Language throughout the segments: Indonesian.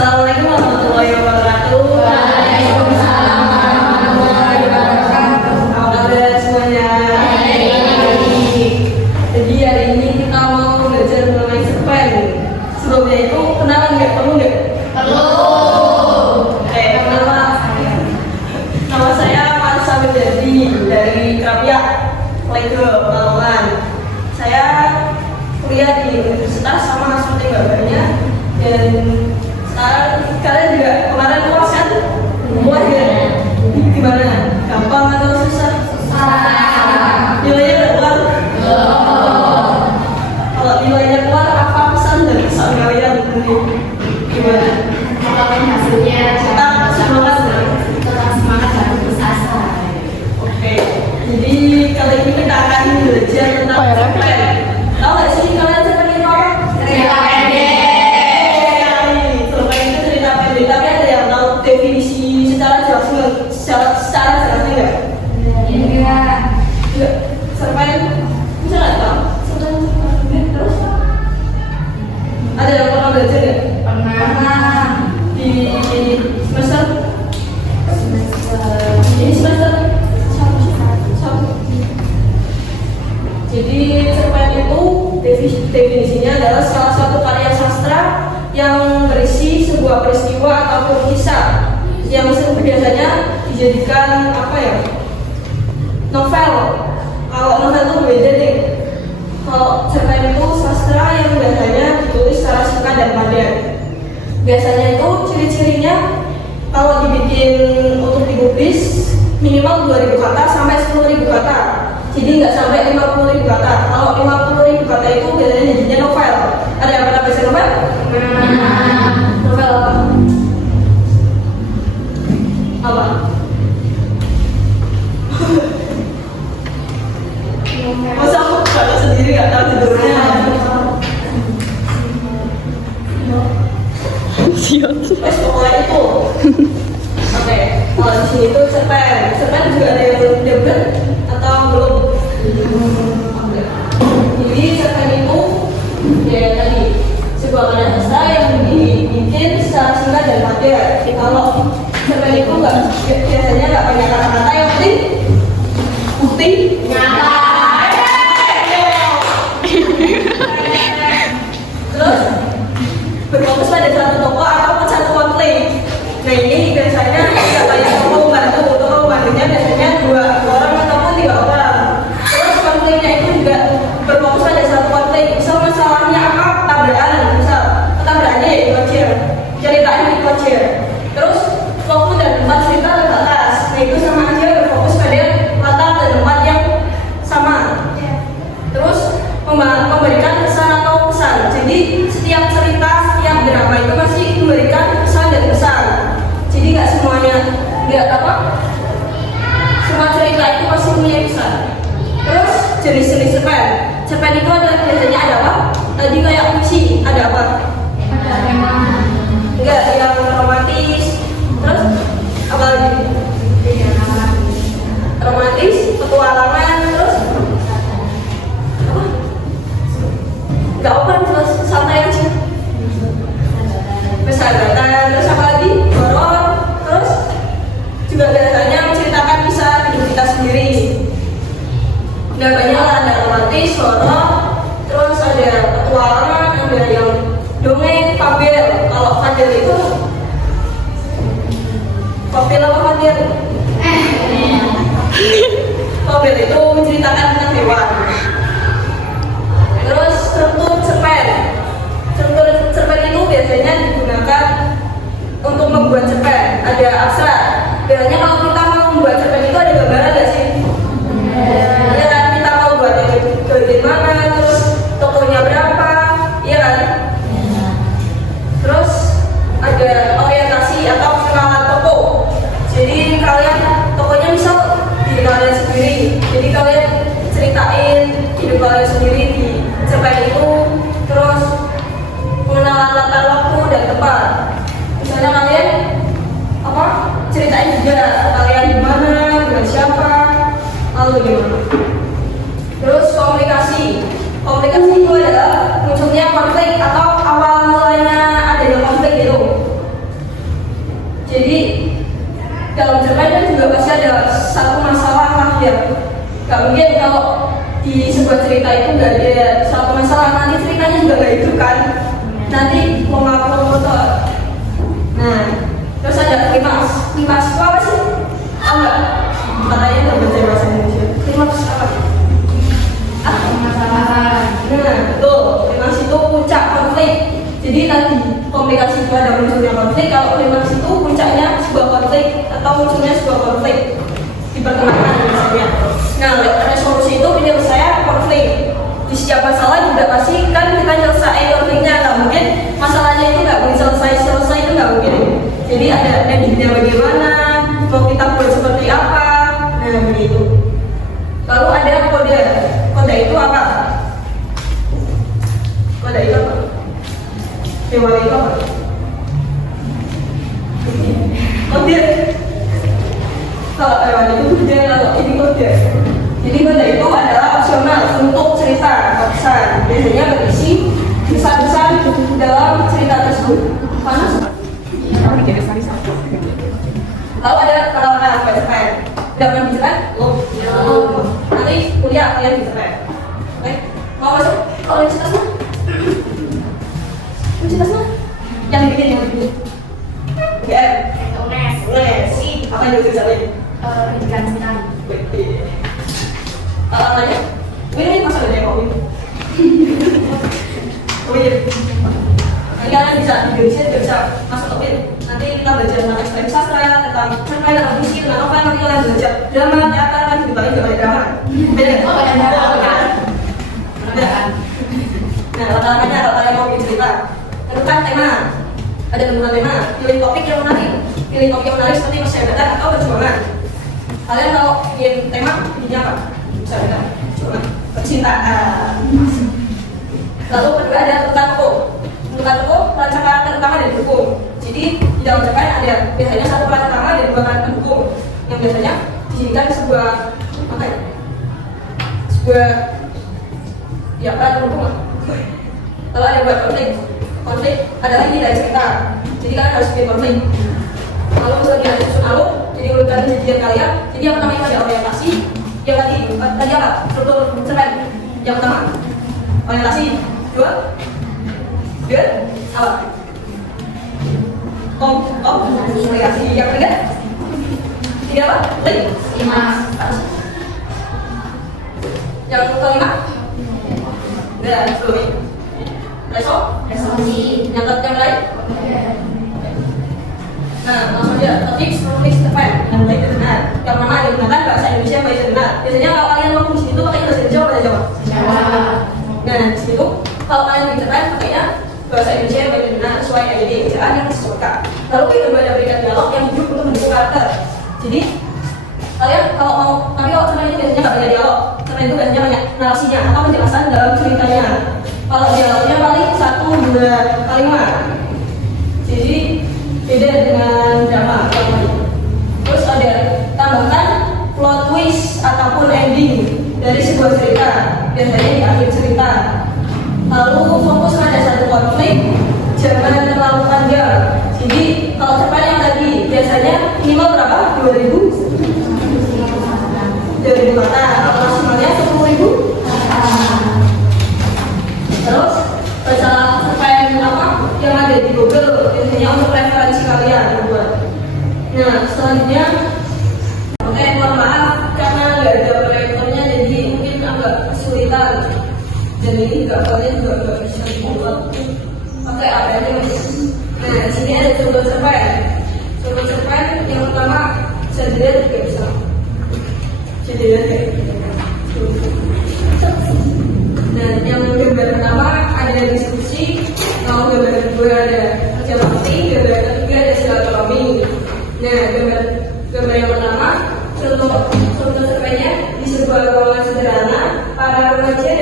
Assalamualaikum warahmatullahi wabarakatuh. Waalaikumsalam warahmatullahi wabarakatuh. Apa kabar semuanya? Baik. Jadi hari ini kita mau belajar mengenai cerpen. Sebelumnya itu kenalan nggak? Perlu nggak? Perlu. Oke, nama saya Marisa Menjadi dari Krapia, Lego, Pekalongan. Saya kuliah di universitas sama seperti mbak-mbaknya, dan sekarang kalian juga kemarin UAS kan? UAS ya? Gimana? Gampang atau susah? Nilainya udah keluar? Kalau nilainya keluar, apa pesan dan kesan kalian? Gimana? Apapun hasilnya, Tetap semangat ya? tetap semangat dan putus asa. Oke, jadi kali ini kita akan belajar tentang cerpen. Tahu nggak sih kalian cerpen itu apa? Cerita pendek. Cerpen itu cerita pendek, tapi ada yang tahu definisi secara jelas nggak? Secara jelasnya nggak? Enggak. Nggak. Cerpen bisa nggak tahu? Cerpen pendek terus? Ada yang pernah belajar nggak? Pernah. Di semester? Ini semester? Satu. Jadi cerpen itu definisinya adalah salah satu karya sastra yang berisi sebuah peristiwa ataupun kisah yang biasanya dijadikan apa ya, novel. Kalau novel itu beda deh. Kalau cerpen itu sastra yang biasanya ditulis secara singkat dan padat. Biasanya itu ciri-cirinya kalau dibikin untuk digubris minimal 2.000 kata sampai 10.000 kata. Jadi nggak sampai 50.000 kata. Kalau 50.000 kata itu biasanya jadinya novel. Ada yang pernah baca novel? Novel apa? Apa? Masa aku baca sendiri nggak tahu judulnya? Wes pokoknya itu. Oke, kalau di sini tuh cerpen. Cerpen juga ada yang debat atau belum? Oke. Jadi cerpen itu ya tadi sebuah karya sastra yang dibikin secara singkat dan padat. Kalau cerpen itu nggak biasanya nggak banyak kata-kata, yang penting bukti Nyata. terus berfokus pada satu tokoh atau satu konflik. Nah ini biasanya tidak banyak tokoh membantunya biasanya 2 orang ataupun 3 orang. Terus konfliknya itu juga berfokus pada satu konflik. Misal masalahnya apa? Tabrakan. Misal tabrakannya ya dikocir, ceritanya dikocir. Terus waktu dan tempat cerita terbatas. Nah itu sama aja berfokus pada latar dan tempat yang sama. Terus memberikan pesan atau pesan. Jadi setiap cerita, setiap drama itu masih memberikan pesan dan pesan. Jadi nggak semuanya, nggak apa, semua cerita itu masih punya pesan. Terus jenis-jenis cerpen. Cerpen itu ada biasanya ada apa? Tadi kayak puisi, ada apa? Ada tema. Enggak, yang romantis. Terus apa lagi? Romantis, petualangan, terus apa? Gak apa, terus santai aja. Persahabatan, terus apa lagi? Horor, terus juga biasanya menceritakan kisah hidup kita sendiri. Udah banyak lah, ada romantis, horor, terus ada petualangan, ada yang dongeng, fabel. Kalau fabel itu fabel apa fabel? Fabel itu menceritakan tentang hewan. Terus struktur cerpen. Struktur cerpen itu biasanya digunakan untuk membuat cerpen. Ada abstrak. Biasanya kalau kita mau membuat cerpen itu ada gambaran nggak sih? Iya kan, kita mau buatnya bagaimana, terus tokonya berapa, iya kan? Terus ada orientasi atau kenalan toko. Jadi kalian tokonya misal diri kalian sendiri. Jadi kalian ceritain hidup kalian sendiri di cerpen itu. Terus pengenalan latar waktu dan tempat. Misalnya kalian apa? Ceritain juga kalian di mana, dengan siapa, lalu gimana. Terus komunikasi. Komunikasi itu adalah munculnya konflik atau awal mulanya adanya konflik itu. sebuah cerita itu nggak ada satu masalah, nanti ceritanya juga nggak hidup kan, nanti mau ngapa motor. Nah, terus ada klimaks. Klimaks itu apa sih? Oh enggak, katanya nggak baca bahasa Indonesia. Klimaks apa? Permasalahan. Nah, betul. Klimaks itu puncak konflik. Jadi tadi komplikasi itu ada munculnya konflik. Kalau klimaks itu puncaknya sebuah konflik atau munculnya sebuah konflik di pertengahan misalnya. Nah, resolusi itu penyelesaian konflik. Di setiap masalah juga pasti kan kita nyelesain konfliknya. Nggak mungkin masalahnya itu nggak mungkin selesai itu nggak mungkin. Jadi ada endingnya bagaimana, mau kita buat seperti apa. Nah, begitu. Lalu ada kode. Kode itu apa? Kode itu apa? Hewan itu apa? Kode. Kalau hewan itu kode, kalau ini kode. Jadi kode itu adalah opsional untuk cerita pesan. Biasanya berisi pesan-pesan dalam cerita tersebut. Panas? Lalu ada perlawanan PSPN. Udah pernah bicara? Belum. Nanti kuliah kalian bicara. Oke? Mau masuk ke universitas mana? Universitas mana? Yang dibikin. UGM. UNES. Apa yang diusahain? Pendidikan sekitar. Alamannya? Ini masa ada demo ini? Oh iya. Nanti kalian bisa di Indonesia juga bisa masuk ke BIN. Nanti kita belajar tentang ekspresi sastra, tentang cerpen, tentang puisi, tentang novel. Nanti kalian belajar drama, teater, kan juga kalian juga ada drama. Beda. Oh, ada drama. Ada. Nah, rata-ratanya kalau kalian mau bikin cerita, tentukan tema. Ada tentukan tema. Pilih topik yang menarik. Pilih topik yang menarik seperti persahabatan atau perjuangan. Kalian kalau bikin tema, pilihnya apa? Persahabatan, perjuangan, percintaan. Lalu kedua ada tentukan tokoh. Tentukan tokoh, perancang karakter utama dan pendukung. Jadi di dalam cerpen ada biasanya satu peran utama dan dua peran pendukung yang biasanya dijadikan sebuah apa ya? Sebuah ya peran pendukung lah. Lalu ada buat konflik. Konflik adalah inti dari cerita. Jadi kalian harus bikin konflik. Lalu misalnya ada susun alur, jadi urutan kejadian kalian. Jadi yang pertama itu ada orientasi. Yang tadi apa? Struktur cerpen. Yang pertama orientasi. Dua apa? Komunikasi. Yang ketiga? Tiga apa? Link. Yang kelima? Dan sebelumnya. Resolusi. Yang lain? Nah, langsung aja. Topik cerpen. Yang baik dan benar. Yang mana digunakan bahasa Indonesia yang baik dan benar. Biasanya kalau kalian ngomong di situ pakai bahasa Indonesia atau Jawa? Nah, di situ kalau kalian bikin cerpen pakainya bahasa Indonesia yang baik dan benar sesuai IED ejaan yang disesuaikan. Lalu kita juga ada berikan dialog yang hidup untuk mendukung karakter. Jadi kalian kalau mau, tapi kalau cerpen itu biasanya nggak banyak dialog. Cerpen itu biasanya banyak narasinya atau penjelasan dalam ceritanya. Kalau dialognya paling 1-2 kalimat. Jadi beda dengan drama. Terus ada tambahkan plot twist ataupun ending dari sebuah cerita. Biasanya di akhir cerita. Lalu fokus pada satu konflik, jangan terlalu panjang. Jadi kalau cerpen yang tadi biasanya minimal berapa? 2.000 kata. Kalau maksimalnya 10.000. Terus baca cerpen apa yang ada di Google biasanya untuk referensi kalian buat. Nah selanjutnya, oke mohon maaf karena nggak ada proyektornya jadi mungkin agak kesulitan. Dan ini juga kalian juga nggak bisa dibuat pakai apa aja mas. Nah di sini ada contoh cerpen. Contoh cerpen yang pertama jadinya juga bisa. Jadinya kayak nah yang gambar pertama ada diskusi, lalu gambar kedua ada kerja bakti, gambar ketiga ada silaturahmi. Nah gambar yang pertama contoh cerpennya di sebuah ruangan sederhana, para remaja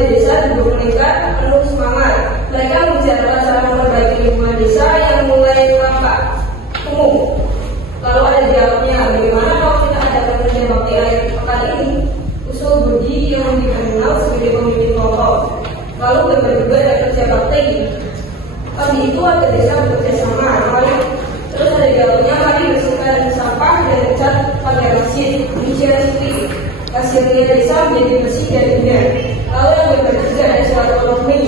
desa duduk meningkat penuh semangat. Mereka membicarakan cara memperbaiki lingkungan desa yang mulai tampak kumuh. Lalu ada dialognya, bagaimana kalau kita adakan kerja bakti akhir pekan ini? Usul Budi yang dikenal sebagai pemimpin kelompok. Lalu gambar kedua ada kerja bakti. Pagi itu warga desa bekerja sama. Terus ada dialognya, mari bersihkan sampah dan cat pakai masjid. Inisiasi. Hasilnya desa menjadi bersih dan indah. Lalu yang berbeda juga ada silaturahmi,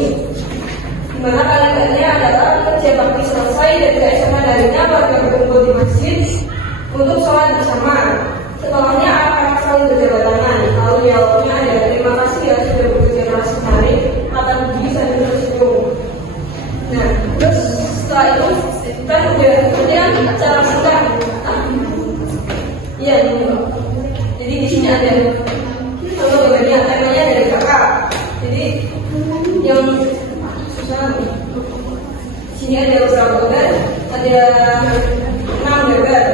di mana kalimatnya adalah kerja bakti selesai dan keesokan harinya warga berkumpul di masjid untuk sholat bersama. Setelahnya akan saling berjabat tangan. Lalu jawabnya ada terima kasih ya sudah bekerja keras kemarin, kata puji sambil tersenyum. Nah, terus setelah itu kan udah kemudian cara singkat. Iya, jadi di sini ada contoh bagian temanya dari kakak. Jadi yang susah sini ada beberapa gambar, ada 6 gambar.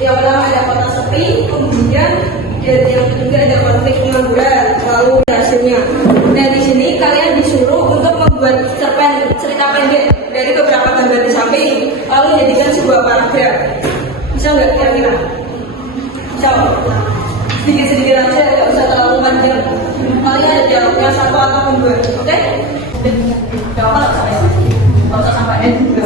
Yang pertama ada kota sepi, kemudian yang ketiga ada konflik pengangguran, lalu hasilnya. Nah di sini kalian disuruh untuk membuat cerpen cerita pendek dari beberapa gambar di samping, lalu jadikan sebuah paragraf. Bisa nggak kira-kira? Bisa. Sedikit-sedikit aja, nggak usah terlalu panjang. Paling ada dialognya 1 atau 2, oke? Nggak apa-apa, nggak usah sampai end.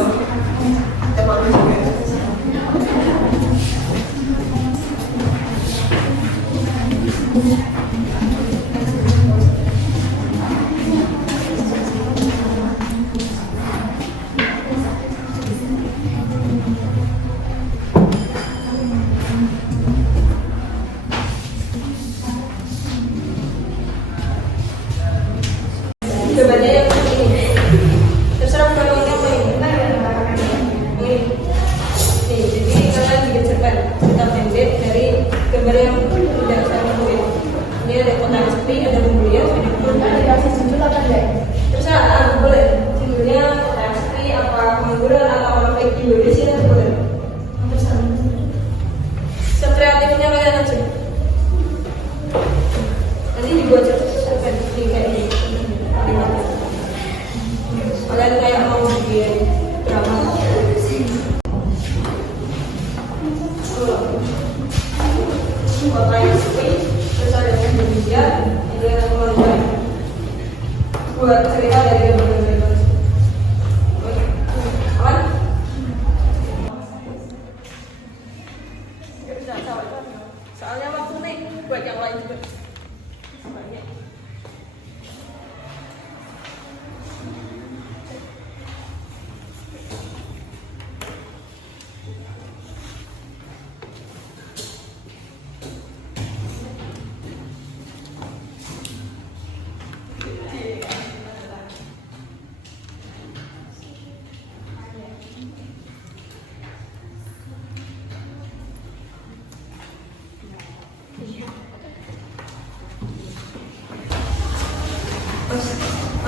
Gambarnya yang ini, terserah kalau yang ini. Nih, jadi kalian bikin cerpen cerita pendek dari gambar yang tidak saya tulis. Ini ada kota yang sepi, ada pembelian, ada pembelian. Dikasih judul apa enggak? Terserah, boleh. Judulnya kota yang sepi, apa pengangguran, atau konflik di Indonesia, boleh. Terserah. Sekreatifnya kalian aja. Nanti dibuat cerpen kayak ini. Kalian kayak mau bikin drama. Kota yang sepi, terus ada Indonesia, itu yang keluarga. Buat cerita dari gambar-gambar. Aman? Soalnya waktu nih buat yang lain juga. Banyak.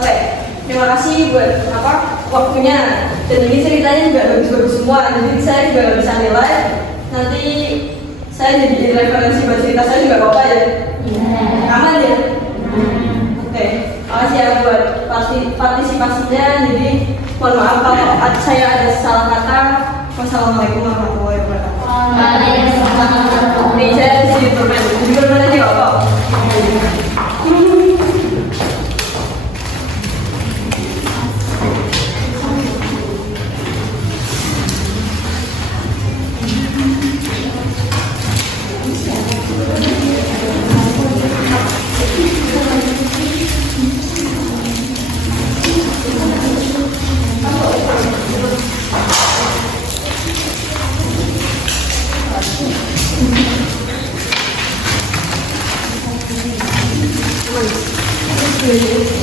Oke, terima kasih buat waktunya. Dan ini ceritanya juga bagus-bagus semua. Jadi saya juga bisa nilai. Nanti saya jadi referensi buat cerita saya juga apa ya? Aman ya? Oke, makasih ya buat partisipasinya. Jadi mohon maaf kalau saya ada salah kata. Wassalamualaikum warahmatullahi wabarakatuh. Waalaikumsalam. Ini saya di sini bermain. Jadi bermain aja apa? Thank you.